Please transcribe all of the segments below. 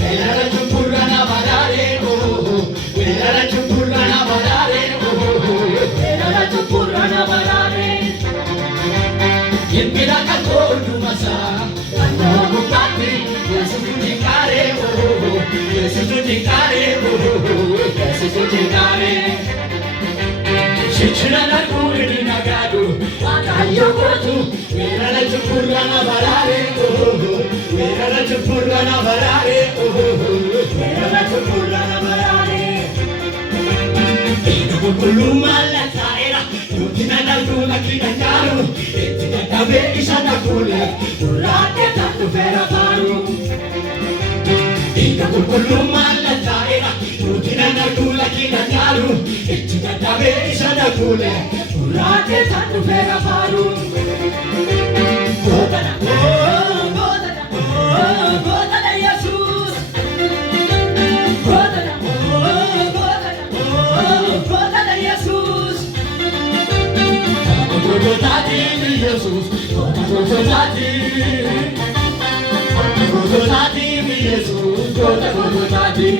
weerara cunqursaa baraare weerara cunqursaa baraare weerara cunqursaa baraare yemmira kakkoonu masaa kannoo gubbaatti yesuutu jikaare yesuutu jikaare yesuutu jikaare shichira narkuuni nagaadu waaqayyo gootu weerara cunqursaa baraare weerara cunqursaa baraare weerara cunqursaa baraare inu qulqullummaa lattaa'eera nutina dalduu lakkina nyaaru itti dadhabee isa nafuule durraadde kan dhufeera faaru inu qulqullummaa lattaa'eera nutina dalduu lakkina nyaaru itti dadhabee isa nafuule durraadde kan dhufeera faaru gootana gootana yesuus gootana gootana yesuus gootati yesuus gootati gootati yesuus gootati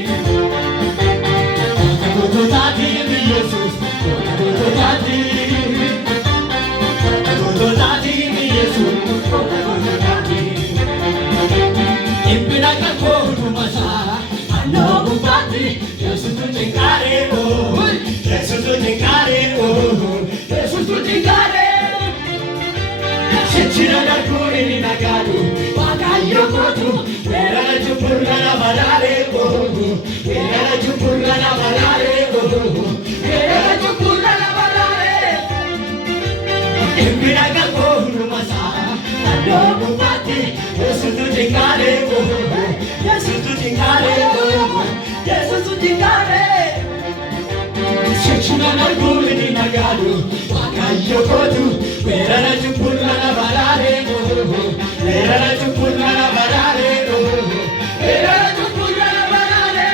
gootati yesuus gootati gootati yesuus gootati impina kakkoonu masaa annoo gubbaatti yesuutu jikaare yesuutu jikaare yesuutu jikaare shichira narkuuni nagaadu waaqayyo gootu weerara cunqursaa baraare weerara cunqursaa baraare weerara cunqursaa baraare impina kakkoonu masaa annoo gubbaatti yesuutu jikaare yesuutu jikaare yesuutu jikaare shichira narkuuni nagaadu waaqayyo gootu weerara cunqursaa baraare weerara cunqursaa baraare weerara cunqursaa baraare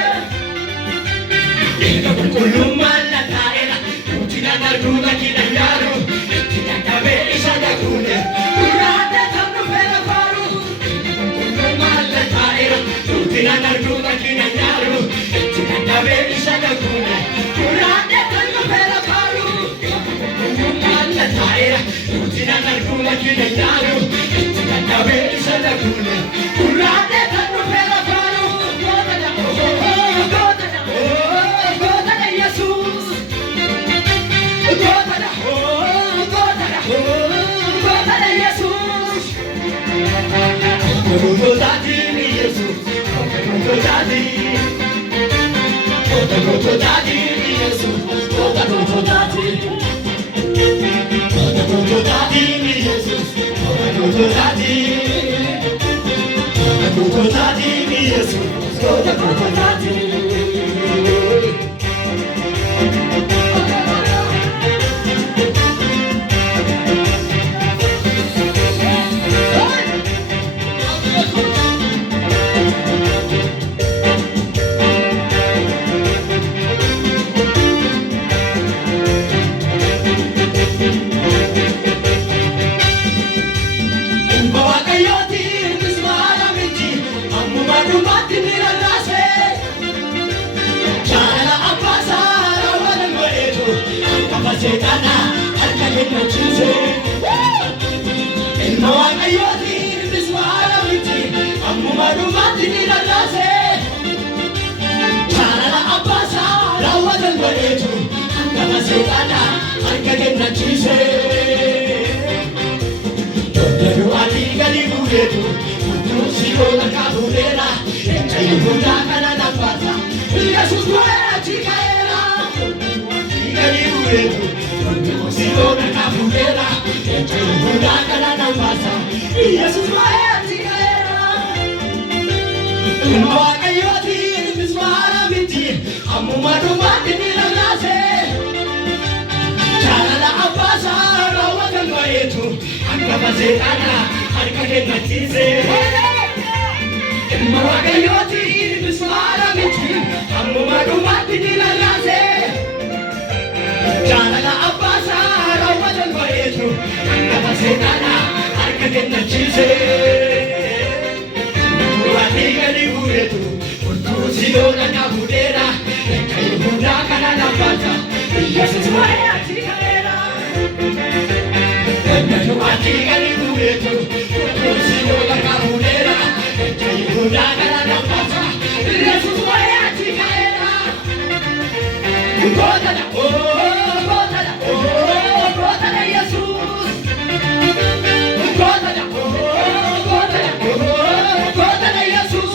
inu qulqullummaa lattaa'eera nutina dalduu lakkina nyaaru itti dadhabee isa nafuule durraadde kan dhufeera faaru inu qulqullummaa lattaa'eera nutina dalduu lakkina nyaaru itti dadhabee isa nafuule durraadde kan dhufeera faaru qulqullummaa lattaa'eera nutina dalduu lakkina nyaaru itti dadhabee isa nafuule durraadde kan dhufeera faaru gootana gootana gootana yesuus gootana gootana gootana yesuus gootati yesuus gootati gootati yesuus gootati gootati yesuus gootati gootati yesuus gootati Setana harka kennachiise ilma waaqayyootiin mismaara miti ammuma dhumaatti ni rarraase jaalala abbaasaa raawwatan godheetu hangafa seexana harka kennachiise doddaru adii gadi buuleetu hunduu si'oona kaafuudheera eenca yihudaa kana naffaata yesuus waa'ee achi ka'eera gadi buuleetu si'oona kaafuudheera eenca yihudaa kana naffaata yesuus waa'ee achi ka'eera ilma waaqayyootiin mismaara miti ammuma dhumaatti ni rarraase jaalala abbaasaa raawwatan godheetu hangafa seexana harka kennachiise ilma waaqayyootiin mismaara miti ammuma dhumaatti ni rarraase jaalala abbaasaa raawwatan godheetu hangafa seexana harka kennachiise. Wati gadi bu'eetu Yola Nabudera, Kayuda Kananapata, Yesus Maya Tigera, Atigali Muetu, Yola Nabudera, Kayuda Kananapata, Yesus Maya Tigera, Godana, Godana, Godana, Jesus, Godana, Godana, Godana, Jesus.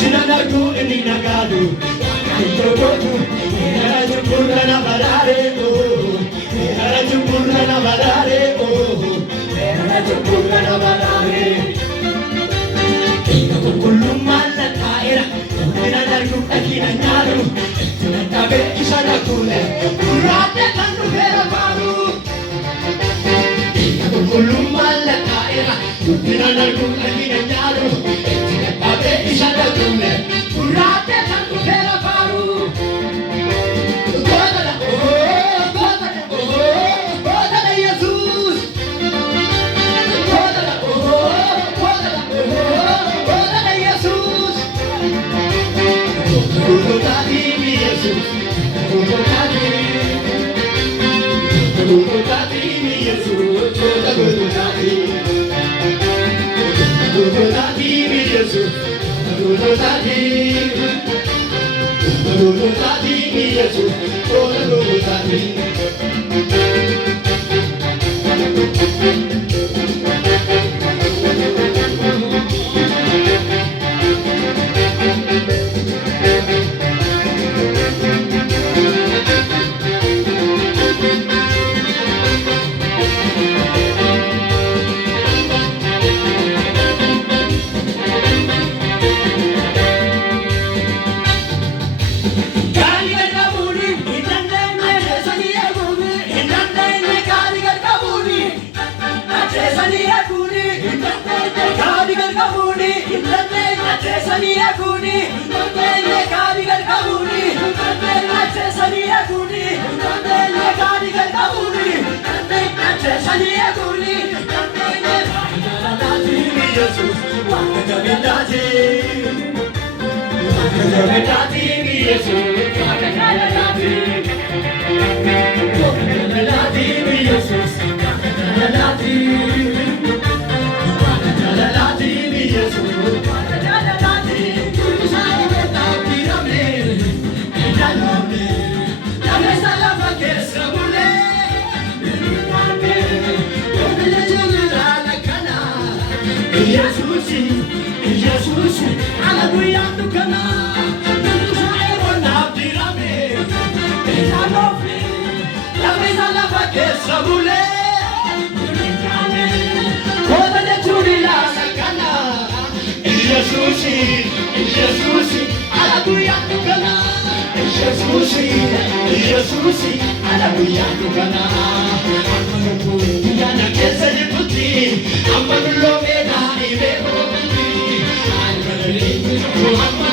Uchina nargu ini nagadu Kaitogotu Era jumpurra na barare Era jumpurra na barare Era jumpurra na barare Ina kulum mala taera Uchina nargu akina nyaru Uchina tabe isa nakule Urate kandu vera baru Ina kulum mala taera Uchina nargu akina nyaru Uchina tabe isa nakule Urate kandu vera baru Godala Godala Jesus Godala Godala Jesus Godala Jesus Godala Jesus I'm